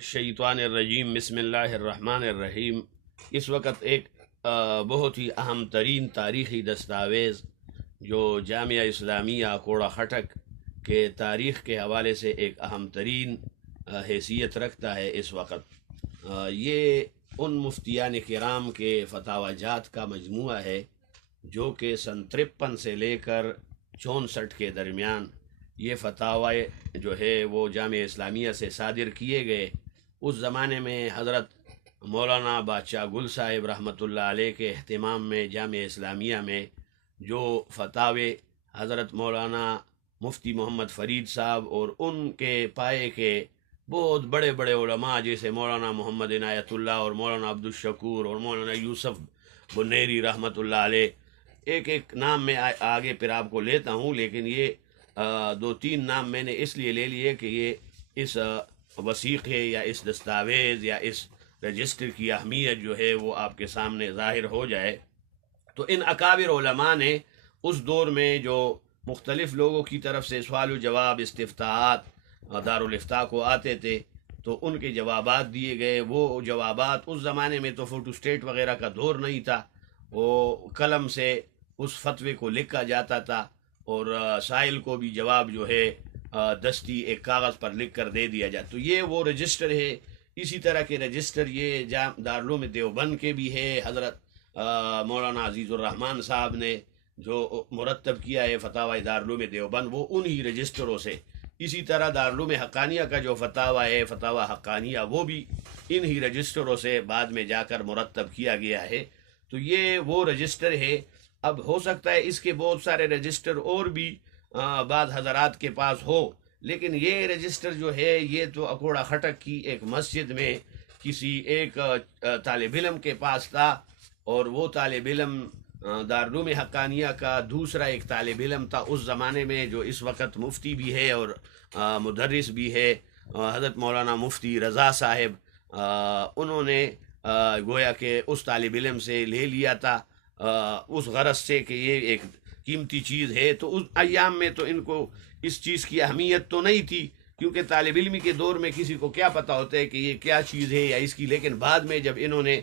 الشیطان الرجیم بسم اللہ الرحمن الرحیم۔ اس وقت ایک بہت ہی اہم ترین تاریخی دستاویز جو جامعہ اسلامیہ کوڑا خٹک کے تاریخ کے حوالے سے ایک اہم ترین حیثیت رکھتا ہے اس وقت، یہ ان مفتیان کرام کے فتاوی جات کا مجموعہ ہے جو کہ سن 53 سے لے کر 64 کے درمیان یہ فتاوی جو ہے وہ جامعہ اسلامیہ سے صادر کیے گئے۔ اس زمانے میں حضرت مولانا بادشاہ گل صاحب رحمۃ اللہ علیہ کے اہتمام میں جامعہ اسلامیہ میں جو فتاوی حضرت مولانا مفتی محمد فرید صاحب اور ان کے پائے کے بہت بڑے بڑے علماء جیسے مولانا محمد عنایت اللہ اور مولانا عبد الشکور اور مولانا یوسف بنیری رحمۃ اللہ علیہ، ایک ایک نام میں آگے پھر آپ کو لیتا ہوں، لیکن یہ دو تین نام میں نے اس لیے لے لیے کہ یہ اس وثیقے یا اس دستاویز یا اس رجسٹر کی اہمیت جو ہے وہ آپ کے سامنے ظاہر ہو جائے۔ تو ان اکابر علماء نے اس دور میں جو مختلف لوگوں کی طرف سے سوال و جواب استفتاءات دارالافتاء کو آتے تھے تو ان کے جوابات دیے گئے۔ وہ جوابات اس زمانے میں تو فوٹو اسٹیٹ وغیرہ کا دور نہیں تھا، وہ قلم سے اس فتوے کو لکھا جاتا تھا اور سائل کو بھی جواب جو ہے دستی ایک کاغذ پر لکھ کر دے دیا جاتا۔ تو یہ وہ رجسٹر ہے۔ اسی طرح کے رجسٹر یہ دارالعلوم دیوبند کے بھی ہے، حضرت مولانا عزیز الرحمن صاحب نے جو مرتب کیا ہے فتاوی دارالعلوم دیوبند، وہ انہی رجسٹروں سے۔ اسی طرح دارالعلوم حقانیہ کا جو فتاوی ہے فتاوی حقانیہ، وہ بھی انہی رجسٹروں سے بعد میں جا کر مرتب کیا گیا ہے۔ تو یہ وہ رجسٹر ہے۔ اب ہو سکتا ہے اس کے بہت سارے رجسٹر اور بھی بعض حضرات کے پاس ہو، لیکن یہ رجسٹر جو ہے یہ تو اکوڑا خٹک کی ایک مسجد میں کسی ایک طالب علم کے پاس تھا، اور وہ طالب علم دارالعلوم حقانیہ کا دوسرا ایک طالب علم تھا اس زمانے میں، جو اس وقت مفتی بھی ہے اور مدرس بھی ہے، حضرت مولانا مفتی رضا صاحب۔ انہوں نے گویا کہ اس طالب علم سے لے لیا تھا اس غرض سے کہ یہ ایک قیمتی چیز ہے۔ تو اس ایام میں تو ان کو اس چیز کی اہمیت تو نہیں تھی، کیونکہ طالب علمی کے دور میں کسی کو کیا پتہ ہوتا ہے کہ یہ کیا چیز ہے یا اس کی، لیکن بعد میں جب انہوں نے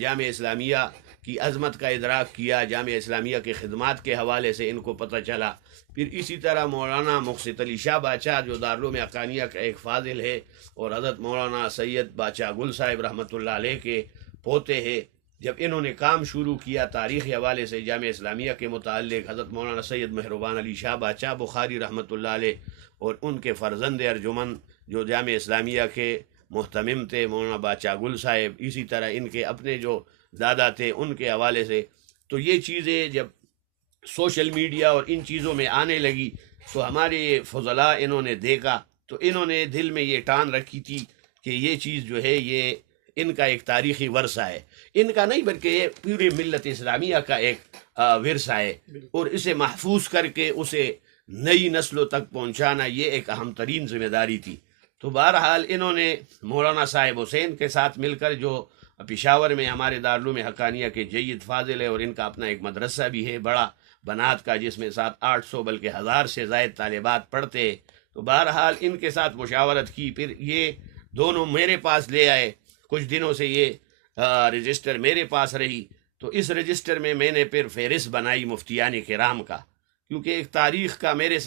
جامعہ اسلامیہ کی عظمت کا ادراک کیا، جامعہ اسلامیہ کے خدمات کے حوالے سے ان کو پتہ چلا۔ پھر اسی طرح مولانا مقصد علی شاہ بادشاہ جو دارالعلوم حقانیہ کا ایک فاضل ہے اور حضرت مولانا سید بادشاہ گل صاحب رحمۃ اللہ علیہ کے پوتے ہیں، جب انہوں نے کام شروع کیا تاریخی حوالے سے جامعہ اسلامیہ کے متعلق، حضرت مولانا سید مہربان علی شاہ بادشاہ بخاری رحمۃ اللہ علیہ اور ان کے فرزند ارجمن جو جامعہ اسلامیہ کے محتمم تھے مولانا بادشاہ گل صاحب، اسی طرح ان کے اپنے جو دادا تھے ان کے حوالے سے، تو یہ چیزیں جب سوشل میڈیا اور ان چیزوں میں آنے لگی تو ہمارے فضلاء انہوں نے دیکھا، تو انہوں نے دل میں یہ ٹان رکھی تھی کہ یہ چیز جو ہے یہ ان کا ایک تاریخی ورثہ ہے، ان کا نہیں بلکہ یہ پوری ملت اسلامیہ کا ایک ورثہ ہے، اور اسے محفوظ کر کے اسے نئی نسلوں تک پہنچانا یہ ایک اہم ترین ذمہ داری تھی۔ تو بہرحال انہوں نے مولانا صاحب حسین کے ساتھ مل کر، جو پشاور میں ہمارے دارالعلوم حقانیہ کے جید فاضل ہے اور ان کا اپنا ایک مدرسہ بھی ہے بڑا بنات کا، جس میں 700-800 بلکہ 1000 سے زائد طالبات پڑھتے ہیں، تو بہرحال ان کے ساتھ مشاورت کی، پھر یہ دونوں میرے پاس لے آئے۔ کچھ دنوں سے یہ رجسٹر میرے پاس رہی، تو اس رجسٹر میں میں نے پھر فہرست بنائی مفتیان کرام کا، کیونکہ ایک تاریخ کا میرے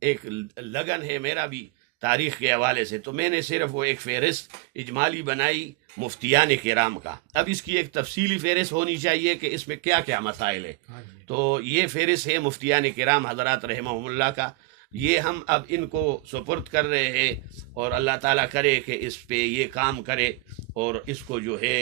ایک لگن ہے میرا بھی تاریخ کے حوالے سے، تو میں نے صرف وہ ایک فہرست اجمالی بنائی مفتیان کرام کا۔ اب اس کی ایک تفصیلی فہرست ہونی چاہیے کہ اس میں کیا کیا مسائل ہے، تو یہ فہرست ہے مفتیان کرام حضرات رحمہم اللہ کا۔ یہ ہم اب ان کو سپرد کر رہے ہیں، اور اللہ تعالیٰ کرے کہ اس پہ یہ کام کرے اور اس کو جو ہے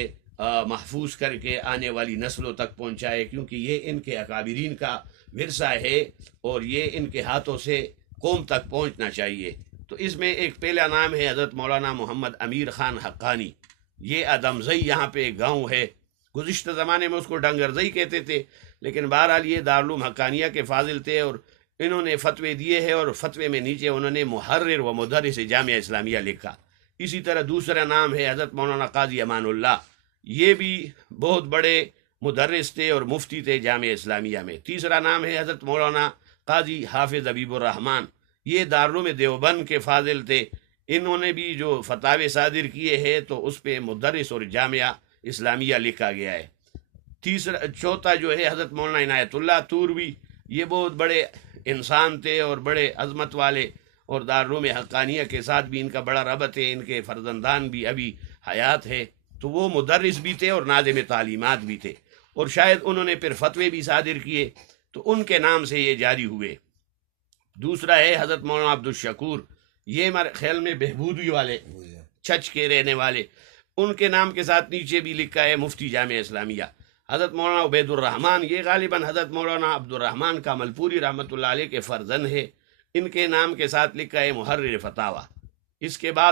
محفوظ کر کے آنے والی نسلوں تک پہنچائے، کیونکہ یہ ان کے اکابرین کا ورثہ ہے اور یہ ان کے ہاتھوں سے قوم تک پہنچنا چاہیے۔ تو اس میں ایک پہلا نام ہے حضرت مولانا محمد امیر خان حقانی، یہ ادمزئی یہاں پہ ایک گاؤں ہے، گزشتہ زمانے میں اس کو ڈنگرزئی کہتے تھے، لیکن بہرحال یہ دارالعلوم حقانیہ کے فاضل تھے اور انہوں نے فتوے دیے ہیں، اور فتوے میں نیچے انہوں نے محرر و مدرس جامعہ اسلامیہ لکھا۔ اسی طرح دوسرا نام ہے حضرت مولانا قاضی امان اللہ، یہ بھی بہت بڑے مدرس تھے اور مفتی تھے جامعہ اسلامیہ میں۔ تیسرا نام ہے حضرت مولانا قاضی حافظ حبیب الرحمن، یہ دارالعلوم دیوبند کے فاضل تھے، انہوں نے بھی جو فتاوے صادر کیے ہیں تو اس پہ مدرس اور جامعہ اسلامیہ لکھا گیا ہے۔ چوتھا جو ہے حضرت مولانا عنایت اللہ توربی، یہ بہت بڑے انسان تھے اور بڑے عظمت والے، اور دارالعلوم حقانیہ کے ساتھ بھی ان کا بڑا ربط ہے، ان کے فرزندان بھی ابھی حیات ہے، تو وہ مدرس بھی تھے اور ناظم تعلیمات بھی تھے، اور شاید انہوں نے پھر فتوے بھی صادر کیے تو ان کے نام سے یہ جاری ہوئے۔ دوسرا ہے حضرت مولانا عبدالشکور، یہ ہمارے خیال میں بہبودی والے چھچ کے رہنے والے، ان کے نام کے ساتھ نیچے بھی لکھا ہے مفتی جامعہ اسلامیہ۔ حضرت مولانا عبید الرحمن، یہ غالباً حضرت مولانا عبد الرحمن کامل پوری رحمۃ اللہ علیہ کے فرزند ہے، ان کے نام کے ساتھ لکھا ہے محرر فتاوی۔ اس کے بعد